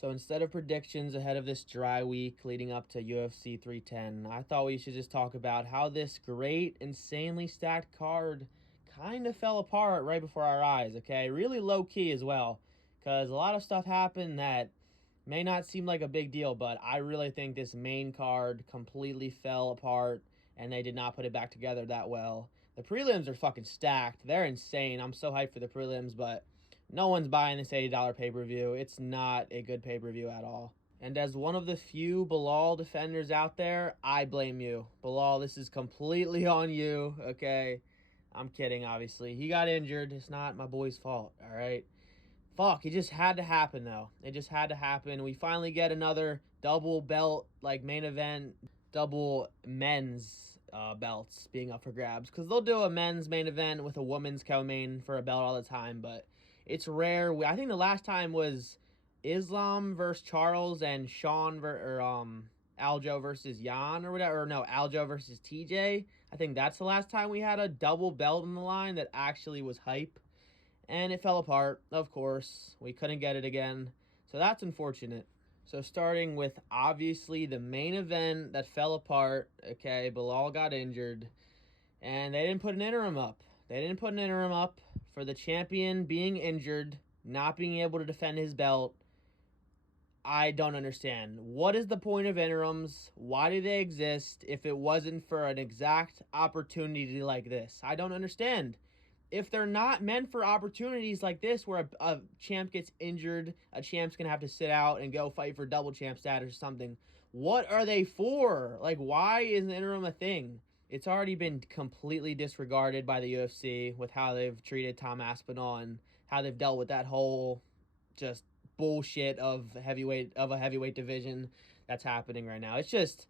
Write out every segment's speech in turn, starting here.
So instead of predictions ahead of this dry week leading up to UFC 310, I thought we should just talk about how this great, insanely stacked card kind of fell apart right before our eyes, okay? Really low key as well, because a lot of stuff happened that may not seem like a big deal, but I really think this main card completely fell apart and they did not put it back together that well. The prelims are fucking stacked. They're insane. I'm so hyped for the prelims, but no one's buying this $80 pay-per-view. It's not a good pay-per-view at all. And as one of the few Bilal defenders out there, I blame you. Bilal, this is completely on you, okay? I'm kidding, obviously. He got injured. It's not my boy's fault, all right? Fuck, it just had to happen, though. It just had to happen. We finally get another double belt, like, main event, double men's belts being up for grabs. Because they'll do a men's main event with a woman's co-main for a belt all the time, but it's rare. I think the last time was Islam versus Charles and Aljo versus Jan or whatever. Or no, Aljo versus TJ. I think that's the last time we had a double belt in the line that actually was hype. And it fell apart, of course. We couldn't get it again. So that's unfortunate. So starting with obviously the main event that fell apart. Okay, Bilal got injured. And they didn't put an interim up. They didn't put an interim up for the champion being injured, not being able to defend his belt. I don't understand. What is the point of interims? Why do they exist if it wasn't for an exact opportunity like this? I don't understand. If they're not meant for opportunities like this where a champ gets injured, a champ's going to have to sit out and go fight for double champ status or something, what are they for? Like, why is an interim a thing? It's already been completely disregarded by the UFC with how they've treated Tom Aspinall and how they've dealt with that whole just bullshit of a heavyweight division that's happening right now. It's just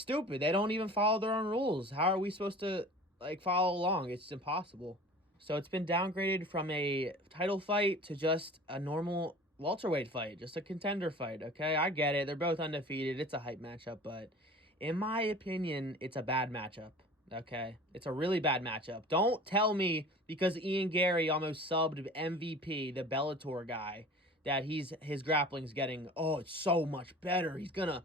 stupid. They don't even follow their own rules. How are we supposed to follow along? It's impossible. So it's been downgraded from a title fight to just a normal welterweight fight, just a contender fight, okay? I get it. They're both undefeated. It's a hype matchup, but in my opinion, it's a bad matchup, okay? It's a really bad matchup. Don't tell me because Ian Gary almost subbed MVP, the Bellator guy, that his grappling's getting, oh, it's so much better. He's gonna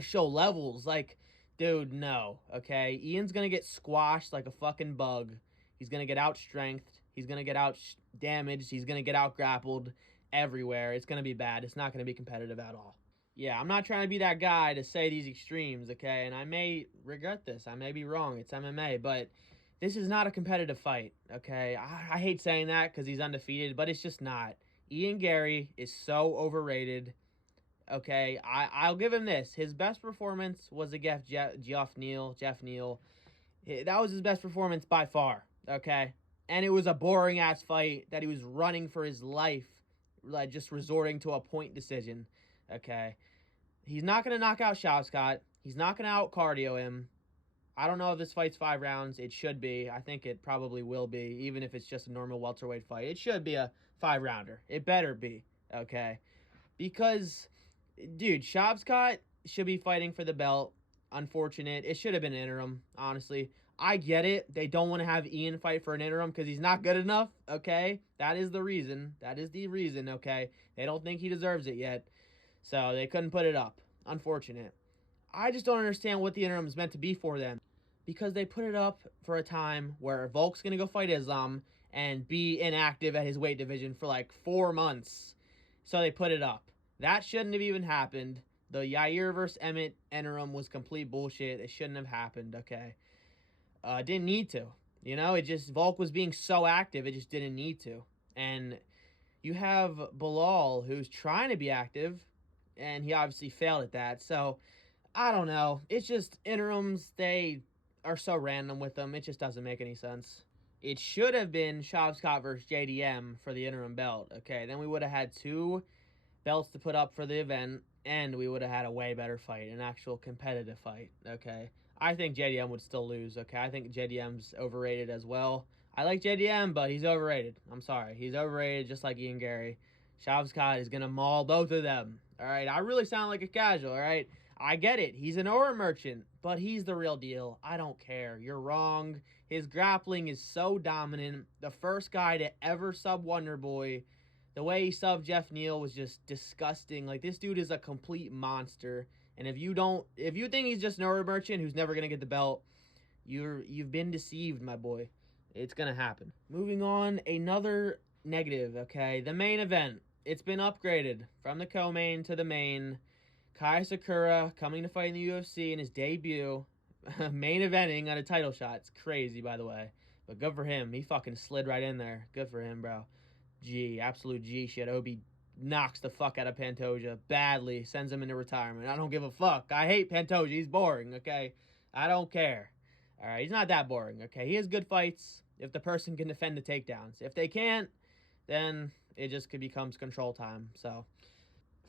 show levels. Like, dude, no, okay? Ian's gonna get squashed like a fucking bug. He's going to get out strengthed. He's going to get out damaged. He's going to get out grappled everywhere. It's going to be bad. It's not going to be competitive at all. Yeah, I'm not trying to be that guy to say these extremes, okay? And I may regret this. I may be wrong. It's MMA, but this is not a competitive fight, okay? I hate saying that because he's undefeated, but it's just not. Ian Gary is so overrated, okay? I'll give him this. His best performance was against Jeff Neal. That was his best performance by far. Okay, and it was a boring ass fight that he was running for his life, like just resorting to a point decision. Okay, he's not gonna knock out Shavkat. He's not gonna out cardio him. I don't know if this fight's 5 rounds. It should be. I think it probably will be, even if it's just a normal welterweight fight. It should be a 5-rounder. It better be. Okay, because, dude, Shavkat should be fighting for the belt. Unfortunate. It should have been an interim, honestly. I get it. They don't want to have Ian fight for an interim because he's not good enough, okay? That is the reason. Okay? They don't think he deserves it yet, so they couldn't put it up. Unfortunate. I just don't understand what the interim is meant to be for them because they put it up for a time where Volk's going to go fight Islam and be inactive at his weight division for like 4 months, so they put it up. That shouldn't have even happened. The Yair versus Emmett interim was complete bullshit. It shouldn't have happened, okay? Didn't need to. You know, it just, Volk was being so active, it just didn't need to. And you have Bilal, who's trying to be active, and he obviously failed at that. So, I don't know. It's just interims, they are so random with them. It just doesn't make any sense. It should have been Shavkat versus JDM for the interim belt, okay? Then we would have had 2 belts to put up for the event, and we would have had a way better fight, an actual competitive fight, okay? I think JDM would still lose, okay? I think JDM's overrated as well. I like JDM, but he's overrated. I'm sorry. He's overrated just like Ian Gary. Shavkat is going to maul both of them, all right? I really sound like a casual, all right? I get it. He's an aura merchant, but he's the real deal. I don't care. You're wrong. His grappling is so dominant. The first guy to ever sub Wonder Boy. The way he subbed Jeff Neal was just disgusting. Like, this dude is a complete monster. And if you think he's just an Nora Merchant who's never gonna get the belt, you've been deceived, my boy. It's gonna happen. Moving on, another negative. Okay, the main event. It's been upgraded from the co-main to the main. Kai Sakura coming to fight in the UFC in his debut, main eventing on a title shot. It's crazy, by the way, but good for him. He fucking slid right in there. Good for him, bro. G, absolute G shit. Obi knocks the fuck out of Pantoja badly, sends him into retirement. I don't give a fuck. I hate Pantoja. He's boring, okay? I don't care. All right, he's not that boring, okay? He has good fights if the person can defend the takedowns. If they can't, then it just becomes control time. So,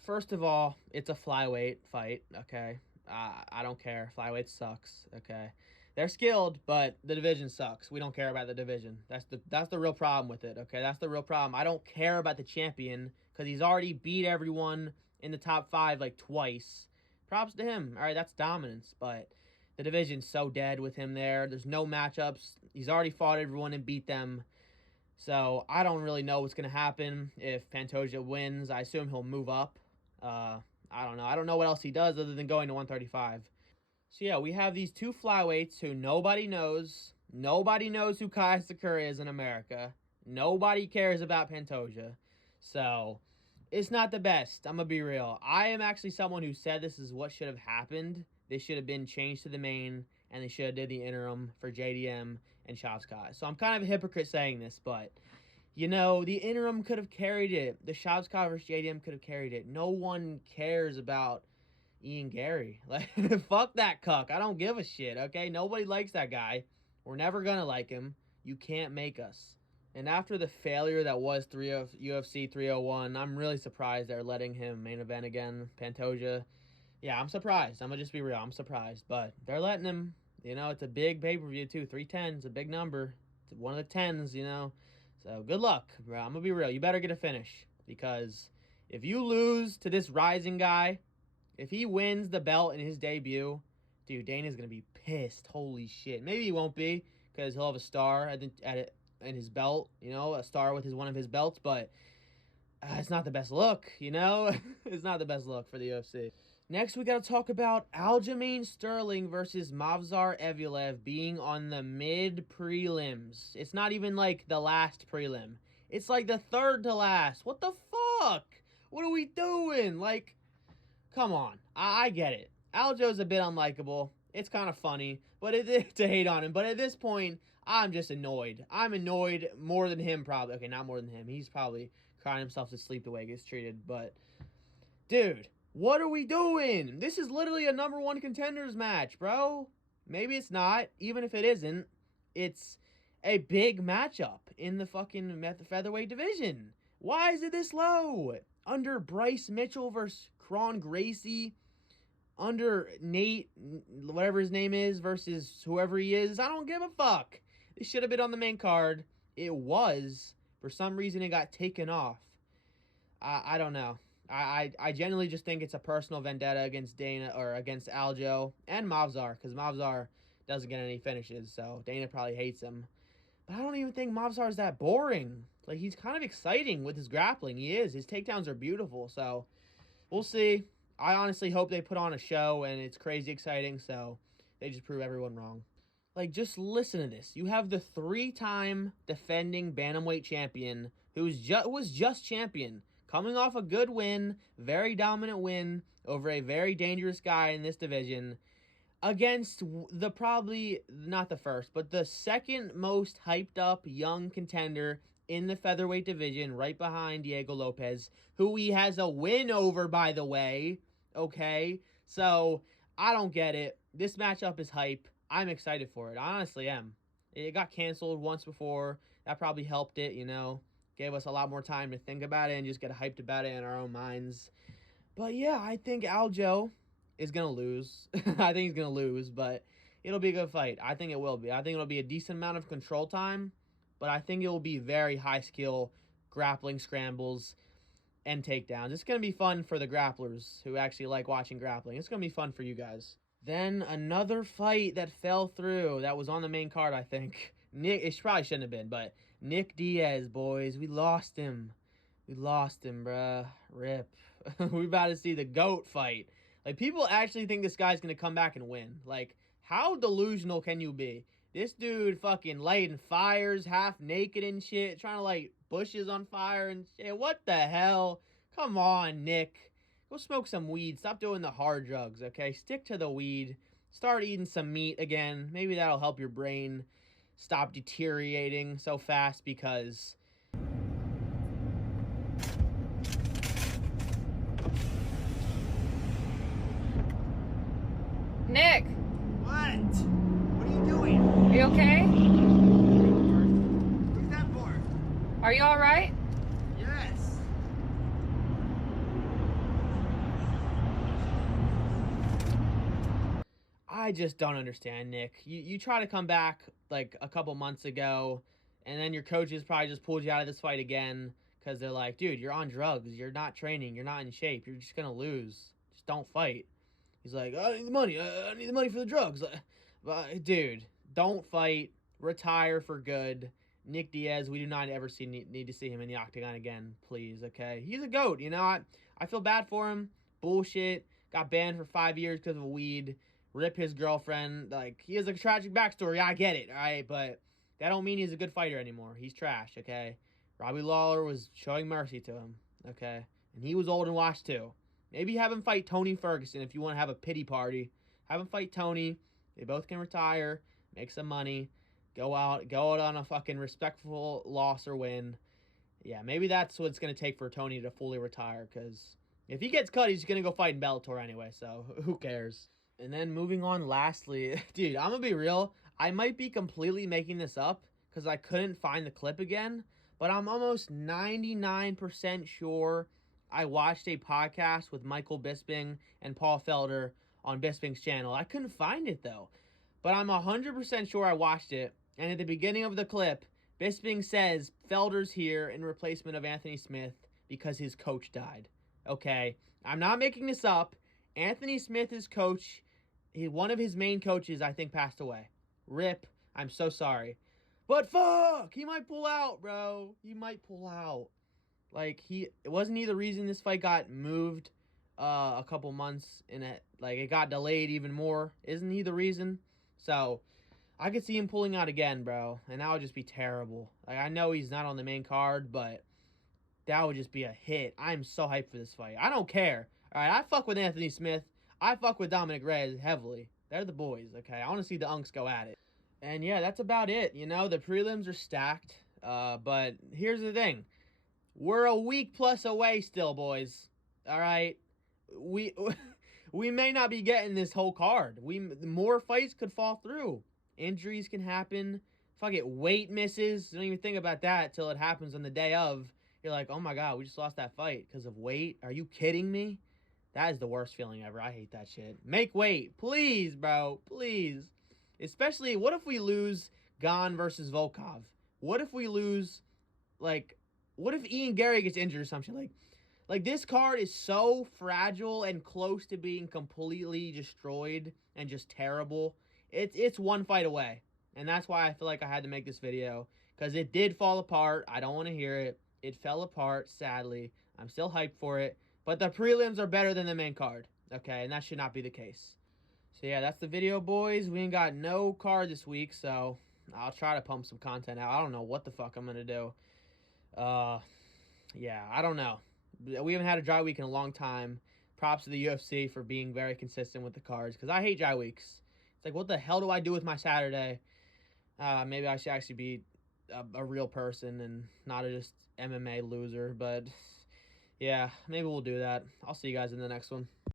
first of all, it's a flyweight fight, okay? I don't care. Flyweight sucks, okay? They're skilled, but the division sucks. We don't care about the division. That's the real problem with it, okay? That's the real problem. I don't care about the champion because he's already beat everyone in the top 5 like twice. Props to him. All right, that's dominance, but the division's so dead with him there. There's no matchups. He's already fought everyone and beat them. So I don't really know what's going to happen if Pantoja wins. I assume he'll move up. I don't know. I don't know what else he does other than going to 135. So yeah, we have these two flyweights who nobody knows. Nobody knows who Kai Sakura is in America. Nobody cares about Pantoja. So it's not the best. I'm going to be real. I am actually someone who said this is what should have happened. They should have been changed to the main, and they should have did the interim for JDM and Shavskai. So I'm kind of a hypocrite saying this, but you know, the interim could have carried it. The Shavskai versus JDM could have carried it. No one cares about Ian Gary. Like, fuck that cuck. I don't give a shit, okay? Nobody likes that guy. We're never gonna like him. You can't make us. And after the failure that was UFC 301, I'm really surprised they're letting him main event again. Pantoja. Yeah, I'm surprised. I'm gonna just be real. I'm surprised. But they're letting him. You know, it's a big pay-per-view, too. 310 is a big number. It's one of the 10s, you know. So, good luck, bro. I'm gonna be real. You better get a finish. Because if you lose to this rising guy, if he wins the belt in his debut, dude, Dana's going to be pissed. Holy shit. Maybe he won't be because he'll have a star in his belt, you know, a star with one of his belts, but it's not the best look, you know? It's not the best look for the UFC. Next, we got to talk about Aljamain Sterling versus Movsar Evloev being on the mid-prelims. It's not even like the last prelim. It's like the third to last. What the fuck? What are we doing? Like, come on. I get it. Aljo's a bit unlikable. It's kind of funny, but to hate on him. But at this point, I'm just annoyed. I'm annoyed more than him, probably. Okay, not more than him. He's probably crying himself to sleep the way he gets treated. But, dude, what are we doing? This is literally a number 1 contenders match, bro. Maybe it's not. Even if it isn't, it's a big matchup in the fucking featherweight division. Why is it this low? Under Bryce Mitchell versus Kron Gracie, under Nate, whatever his name is, versus whoever he is. I don't give a fuck. It should have been on the main card. It was. For some reason, it got taken off. I don't know. I genuinely just think it's a personal vendetta against Dana, or against Aljo and Movsar, because Movsar doesn't get any finishes, so Dana probably hates him. But I don't even think Movsar is that boring. Like, he's kind of exciting with his grappling. He is. His takedowns are beautiful, so we'll see. I honestly hope they put on a show and it's crazy exciting, so they just prove everyone wrong. Like, just listen to this. You have the 3-time defending bantamweight champion who was just champion, coming off a good win, very dominant win over a very dangerous guy in this division, against the probably, not the first, but the second most hyped up young contender in the featherweight division, right behind Diego Lopez, who he has a win over, by the way. Okay? So, I don't get it. This matchup is hype. I'm excited for it. I honestly am. It got canceled once before. That probably helped it, you know. Gave us a lot more time to think about it and just get hyped about it in our own minds. But yeah, I think Aljo is going to lose. I think he's going to lose, but it'll be a good fight. I think it will be. I think it'll be a decent amount of control time, but I think it will be very high skill grappling scrambles and takedowns. It's going to be fun for the grapplers who actually like watching grappling. It's going to be fun for you guys. Then another fight that fell through that was on the main card, I think. It probably shouldn't have been, but Nick Diaz, boys. We lost him. We lost him, bruh. Rip. We about to see the GOAT fight. Like, people actually think this guy's gonna come back and win. Like, how delusional can you be? This dude fucking lighting fires, half naked and shit, trying to light bushes on fire and shit. What the hell? Come on, Nick. Go smoke some weed. Stop doing the hard drugs, okay? Stick to the weed. Start eating some meat again. Maybe that'll help your brain stop deteriorating so fast because... Nick, What? What are you doing? are you okay? Who's that for? Are you all right? Yes. I just don't understand, Nick. You try to come back like a couple months ago, and then your coaches probably just pulled you out of this fight again because they're like, dude, you're on drugs. You're not training. You're not in shape. You're just going to lose. Just don't fight. He's like, I need the money. I need the money for the drugs. But, dude, don't fight. Retire for good. Nick Diaz, we do not ever need to see him in the octagon again, please, okay? He's a GOAT, you know? I feel bad for him. Bullshit. Got banned for 5 years because of weed. Rip his girlfriend. Like, he has a tragic backstory. I get it, all right? But that don't mean he's a good fighter anymore. He's trash, okay? Robbie Lawler was showing mercy to him, okay? And he was old and washed, too. Maybe have him fight Tony Ferguson if you want to have a pity party. Have him fight Tony. They both can retire, make some money, go out on a fucking respectful loss or win. Yeah, maybe that's what it's going to take for Tony to fully retire, because if he gets cut, he's going to go fight in Bellator anyway, so who cares? And then moving on, lastly, dude, I'm going to be real. I might be completely making this up because I couldn't find the clip again, but I'm almost 99% sure I watched a podcast with Michael Bisping and Paul Felder on Bisping's channel. I couldn't find it, though. But I'm 100% sure I watched it. And at the beginning of the clip, Bisping says Felder's here in replacement of Anthony Smith because his coach died. Okay, I'm not making this up. Anthony Smith, his coach, one of his main coaches, I think, passed away. Rip. I'm so sorry. But fuck, he might pull out, bro. He might pull out. Like, wasn't he the reason this fight got moved a couple months in it? Like, it got delayed even more. Isn't he the reason? So, I could see him pulling out again, bro. And that would just be terrible. Like, I know he's not on the main card, but that would just be a hit. I'm so hyped for this fight. I don't care. All right, I fuck with Anthony Smith. I fuck with Dominic Reyes heavily. They're the boys, okay? I want to see the Unks go at it. And yeah, that's about it. You know, the prelims are stacked. But here's the thing. We're a week plus away still, boys. All right? We may not be getting this whole card. More fights could fall through. Injuries can happen. Fuck it, weight misses. Don't even think about that till it happens on the day of. You're like, oh my God, we just lost that fight because of weight. Are you kidding me? That is the worst feeling ever. I hate that shit. Make weight. Please, bro. Please. Especially, what if we lose Gane versus Volkov? What if we lose, like, what if Ian Gary gets injured or something? Like this card is so fragile and close to being completely destroyed and just terrible. It's one fight away. And that's why I feel like I had to make this video. Because it did fall apart. I don't want to hear it. It fell apart, sadly. I'm still hyped for it. But the prelims are better than the main card. Okay, and that should not be the case. So yeah, that's the video, boys. We ain't got no card this week, so I'll try to pump some content out. I don't know what the fuck I'm going to do. Yeah, I don't know. We haven't had a dry week in a long time. Props to the UFC for being very consistent with the cards, because I hate dry weeks. It's like, what the hell do I do with my Saturday? Maybe I should actually be a real person and not a just MMA loser, but yeah, maybe we'll do that. I'll see you guys in the next one.